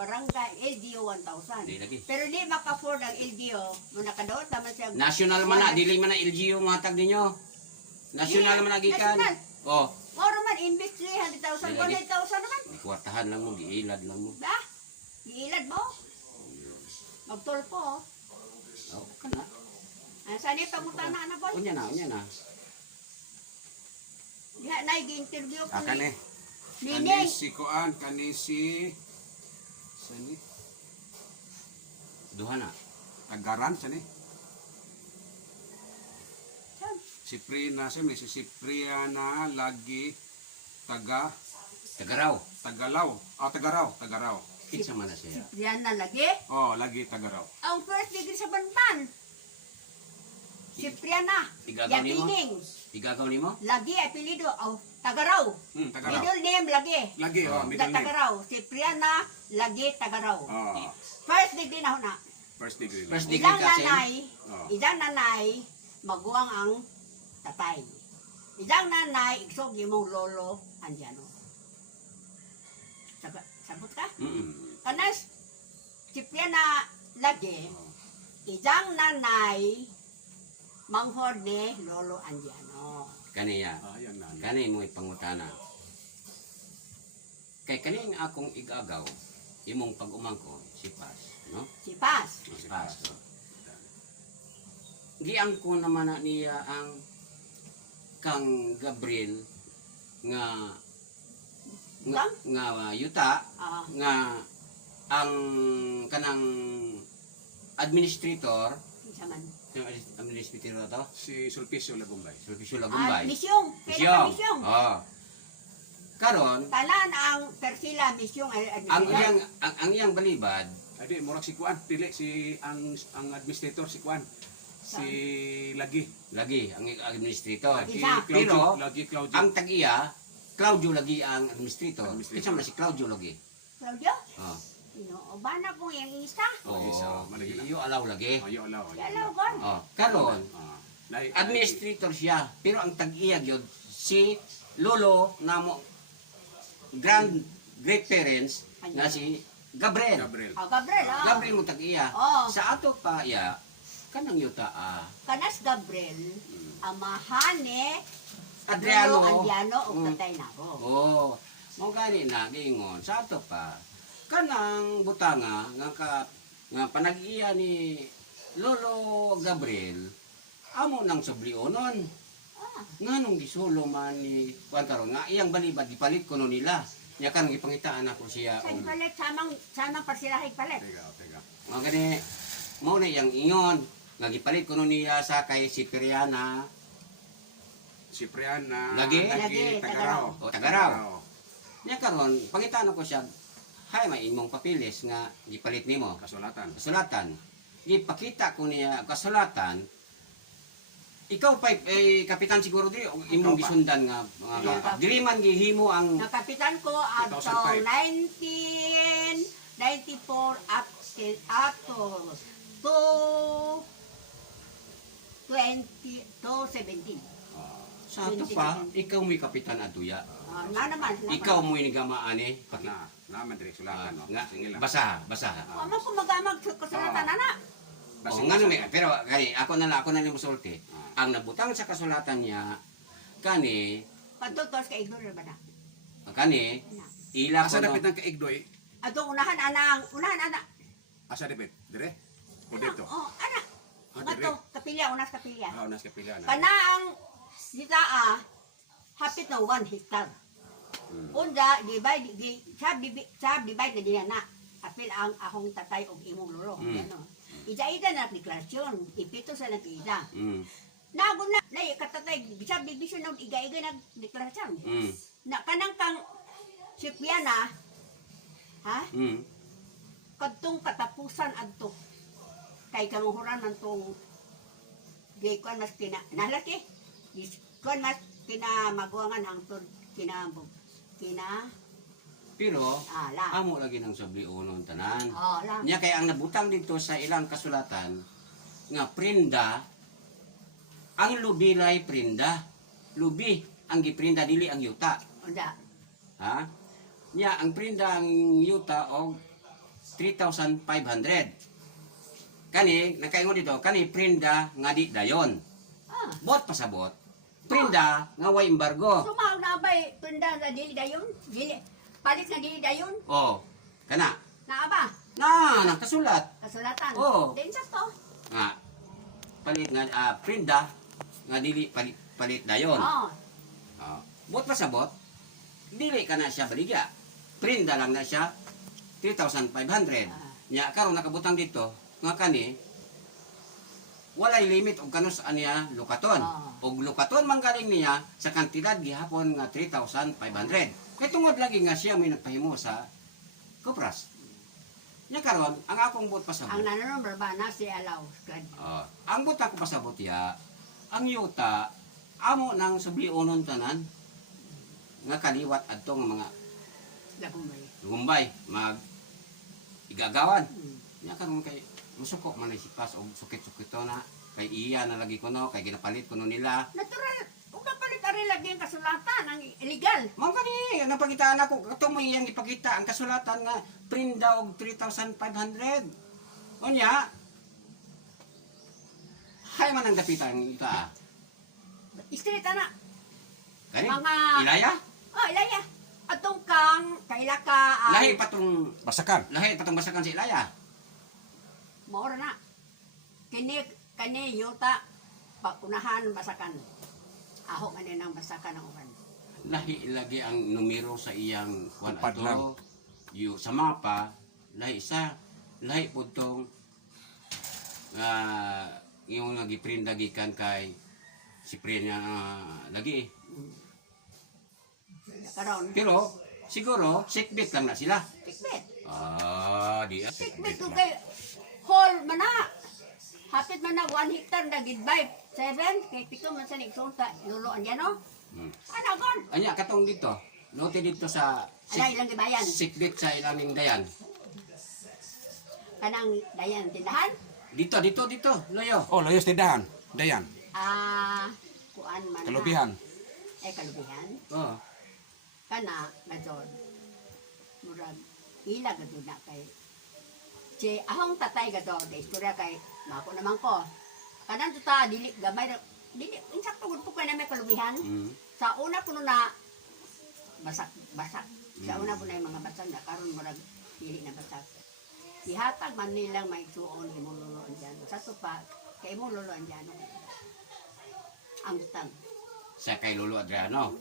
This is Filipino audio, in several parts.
barangay LGU 1,000. Di lagi. Pero di maka-afford ang LGU, mo nakadaot naman siya. National man na, dili man na LGU matag ninyo. National man na gikan. National. Oh, Moro man, imbis 300,000, Di lagi. 100,000 naman. kwartahan lang mo, giilad lang mo. Ba? Iilad mo? Magtulpo. Oh, kana. Saan yung pangutana na, boy? Unya na. Diha na, i-interview ko Akan ni eh. Nining. Kani si Kuan, kani si sani Duha na. Tagaran sani. Siprina sani si Sipriana lagi Tagaraw. Tagalaw. Tagaraw. Kinsa man na siya. Yan na lagi. Oh, lagi Tagaraw. Ang first degree sa Banban. Cipriana. Igagaw nimo? Yapining. Igagaw nimo? Lagi, apelido. Oh, Tagaraw. Tagaraw. Middle name, lagi. Lagi middle name. Tagaraw. Cipriana, lagi, Tagaraw. Oh, First degree na ho na. first degree. First degree Ilang kasi. nanay, Oh. ilang nanay, maguwang ang tatay. Ilang nanay, igsog imong lolo, andiano. Sabot ka? Kanas, Cipriana, lagi, ilang nanay, manghod ni lolo, andiano. Kaniya. Yan na. Kani mo ipangutana. Kay kaning akong igagaw, imong pag-umangko, si Paz, no? Si Paz. Si Paz. No? Giangko naman na niya ang kang Gabriel nga yuta Ah, nga ang kanang administrator, kinsa man. yung administrator to, Si Sulpicio Lagumbay. Sulpicio Lagumbay. Misyong. Kailan ka misyong? Oh. Karon, Talan ang persila, misyong. ang iyang balibad, Adi murag si Kuan, dili si ang administrator si Kuan. Si Lagi. lagi ang administrator. Lagi Isa. Pero, Lagi Claudio. ang tag-iya, Claudio lagi ang administrator. Administrator. Kinsa man si Claudio lagi. Claudio? Oh. No, bana po yung isa. Oh, isa, malagi na. iyo alaw lagi. Ayo alaw. Hello, God. Oh, karon Lai administrator siya, pero ang tag-iya gyud si lolo namo great parents nga si Gabriel. Gabriel. Oh, Gabriel, oh. Gabriel mo tag-iya. Oh. Sa ato pa ya kanang yuta Kanas Gabriel, amahan ni Adriano. Andiano o Mm. tatay na ko. Oh, mo gani na gingon sa ato pa kanang butanga nga panag-iya ni Lolo Gabriel amo nang sublionon. Ah, Nganong gisulo man ni kuan karon nga iyang balibad gipalit kuno nila. Nya kan gipangitaan ako siya. sa palit, samang parsilahay palit. Tega. Mga gani mo na iyang ingon nga gipalit kuno niya sa kay Cipriana Sipriana. Lagi? Lagi, Tagaraw. o Tagaraw. Nya karon pangitaan ako siya hay may imong papilis nga gipalit nimo. Kasulatan. Kasulatan. Gipakita ko niya kasulatan. Ikaw pa kapitan siguro di o imong Ikaw pa. gisundan nga Ikaw pa. dili man gihimo ang Nakapitan ko ato 2005. 1994 up till ato to 17. sa ato pa ikaw mo'y kapitan atuya. Na naman. Ikaw mo'y nigamaan eh. Naman direk sulatan no. Nga, Sige lang. basaha. Ano ko magamag kasulatan na? O nga naman, pero kani, ako na lang musulti. Ang nabutang sa kasulatan niya, kani, Patutos kay Igor ba na? kani, ila ko Asa no, dapat ang kaigdoy? Ato unahan anak. Asa dapat? Dire? O dito? Oh, anak. Ato kapilya unas kapilya. Unas kapila na. Kana ang sitaa hapit na 1 hektar. Unda divide divide na diyan na. Apil ang akong tatay og imong lolo. Ano. Ida na deklarasyon, ipito sa nag-ida. Nago na, lay katatay, bisab division ng iga-iga na deklarasyon. Na kanang kang Cipriana, ha? Kadtong katapusan adto. Kay kamuhuran man tong gikuan mas nahalaki. Kuan mas kinamaguangan ang tod kina pero, la. amo lagi ng sablionon tanan. Oh, la. Nya kay ang nabutang dito sa ilang kasulatan, nga prenda, ang lubilay prenda. Lubi, ang giprinda dili ang yuta. Unda. Ha? Nya ang prenda ang yuta og 3,500. Kani, nakaingon dito, kani prinda nga di dayon. Ah. Bot pasabot, prinda nga way embargo. Sumahag na abay, tunda nga dili dayon. Dili, palit nga dili dayon. Oh, kana. Na aba, Nakasulat. kasulatan. Oo. Din sa to. Nga, palit nga, prinda nga dili palit dayon. Oh. Bot pasabot, dili ka na siya baligya. Prinda lang na siya, 3,500. Nya, karon nakabutang dito, nga kani, walay limit og kanus aniya lukaton. Og lukaton man galing niya sa kantidad gihapon nga 3,500. Kay tungod lagi nga siya may nagpahimo sa kupras. Nya karon ang akong bot Ang pasabot. nananon barbana si Alaw. Ang bot ako pasabot ya, ang yuta amo nang sublionon tanan nga kaliwat adtong mga Lakumay. gumbay mag igagawan. Nya karon kay musuko man si pas og sukit-sukit na kay iya na lagi kuno kay ginapalit kuno nila. Natural, kung napalit ari lagi ang kasulatan, ang illegal. Mao kani napakitaan ako katong mo iyang ipakita ang kasulatan nga prinda og 3,500. Unya hay man ang dapitan ita. Street na. Kani Mga- ilaya Oh, ilaya. Atong kang, kaila ka, lahi patong Basakan. basakan si ilaya. maura na. Kani yuta, paunahan basakan. Aho nga nang basakan ang uban. Lahi lagi ang numero sa iyang kuan Tupad lang. ato. Yu sa mapa lahi isa lahi pud tong yung nagiprinda gikan kay si Prenya lagi. Karon, Pero siguro sikbit lang na sila. tikbit. Di Tikbit ko kay hall man na. Hapit man na 1 hectare na gidbay. 7, kay pito man sa nigsun sa luluan yan, no? Ano, gon? Anya katong dito. Note dito sa Ala, ilang gibayan. sikbit sa ilaming dayan. Kanang dayan tindahan. Dito, loyo. Oh, layos tindahan. Dayan. Kuan man na. Kalubihan. Kalubihan. Oh. Kana, gadon. Murag, ila gadon na kay. Si ahong tatay gadon, de istorya kay, mako naman ko. Kanang tuta, dili, gamay, dili, insakto gud po ka na may kalubihan. Sa una po na, basak. Sa una po na yung mga basak na karon murag, dili na basak. Ihatag man nilang may suon, imululuan dyan. Sa tupa, kay imululuan dyan. Ang tang. Sa kay Lolo Adriano.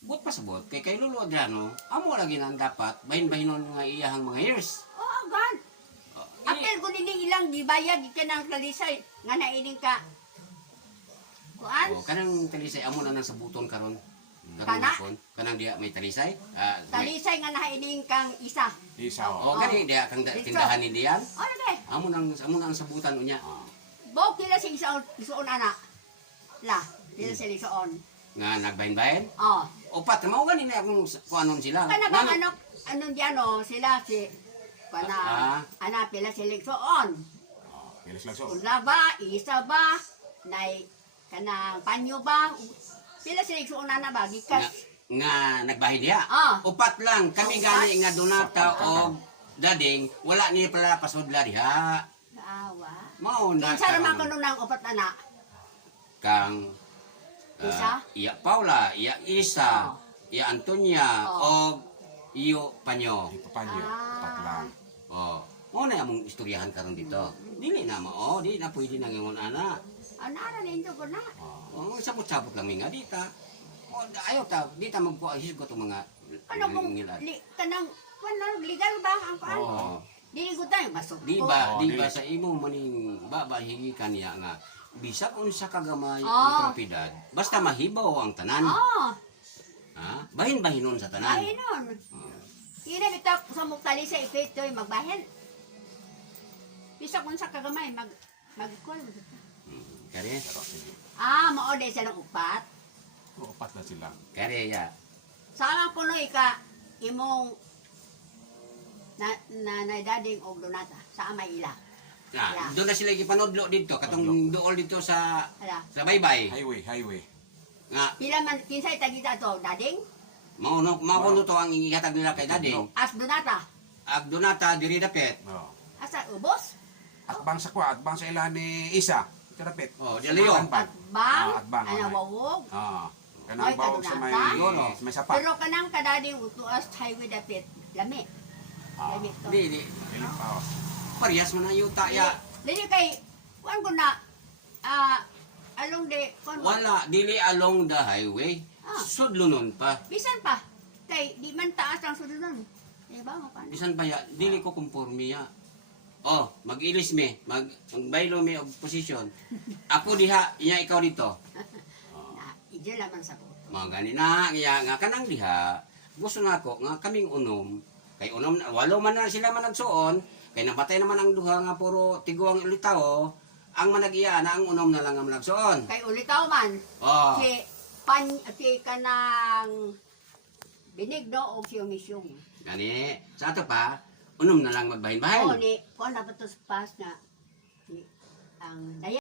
But pasabot kay Lolo Adriano, amo lagi nang dapat bahin-bahinon nga iyahang mga years. Oo, gan. Apel ko nini ilang gibayad ka ng kalisay nga naining ka. Kuan? Kanang talisay amo na nang sabuton karon. Kana? Kanang diya may talisay. Kalisay nga naining kang isa. Isa. Oh, kani diya kang tindahan ni diyan. Ano de? Amo nang sabutan unya. Bok kila si isuon ana. La, kila si isuon. Nga nagbahin-bahin. Oh. Opat mao gani na akong kuanon sila. Kana bang anong diano sila si kana ana pila si isuon. Pilis lang so. Ula ba, isa ba, nay kanang panyo ba? Pila si isuon ana ba gikas. Nga nagbahin diya. Upat lang kami Upat? gani nga donata o dading wala ni pala pasudla diha. Awa. Mao na Kinsa naman karon kuno nang upat ana? kang Isa? Iya Paula, Iya Isa, Iya Antonia, Oh. o Iyo Panyo. Di pa panyo. Patlang. Oh, mo na among istoryahan karon dito. Dili na mo, di na pwede nang ingon ana. Ana nindo ko na. Oh, sabot-sabot lang nga dita. Oh, ayaw ta, di ta magpuasis ko itong mga Ano kung ngilat. kanang kanang legal ba ang paan? Oh, Dili ko tayo masuk. di ba, Oh, di dili. ba sa imo maning babahingi kaniya nga bisag unsa kagamay Oh. ang propiedad, basta mahibaw ang tanan. Oh, Ha? Bahin-bahinon sa tanan. ay nun. Ina bitaw sa muktali sa ipito magbahin. Bisa kung sa kagamay magkuan. Kare, Mao day sa nang upat. Upat na sila. kare ya. Sama ko no ika imong na dading og donata sa amay ila. Na, doon na sila gipanodlo dito, katong dool dito sa Ala. Baybay. Highway. Nga, Pila man kinsay tagita to dading mauno to ang ihatag nila kay dading. as donata. agdunata diri dapit. Oh. Asa ubos? Atbang sa kwa, atbang sa ilan ni Isa. Ito dapit. Oh, dili yo. Atbang, Atbang, ana okay. wawog. Ah. Ay, Kanang bawog sa may kadunata? may sapa. Pero kanang kadading utuas highway dapit, lami. Ah. Lami to. Dili. Dili pa. Oh. Parehas man ang yuta ya. Dili kay kuan ko na along the kuan mo. Wala, dili along the highway. Ah. Sudlunon pa. Bisan pa. Kay di man taas ang sudunan. Di ba mo pa? Bisan pa ya, dili ko kumpormi ya. Oh, mag-ilis me, magbaylo me og posisyon. Ako diha, iya ikaw dito. Na, ije laman sa ko. Mga ganina, nga kanang diha, gusto na ako nga kaming unom. Kay unom, walo man na sila man nagsuon, kay napatay naman ang duha nga puro tiguang ulitaw, ang manag-iya na ang unom na lang ang nagsuon. Kay ulitaw man. Oh, Si kanang binigno o si umisyong. gani, sa ato pa, unom na lang Oo, magbahin-bahin. ni kuan na pa to sa pas na ang daya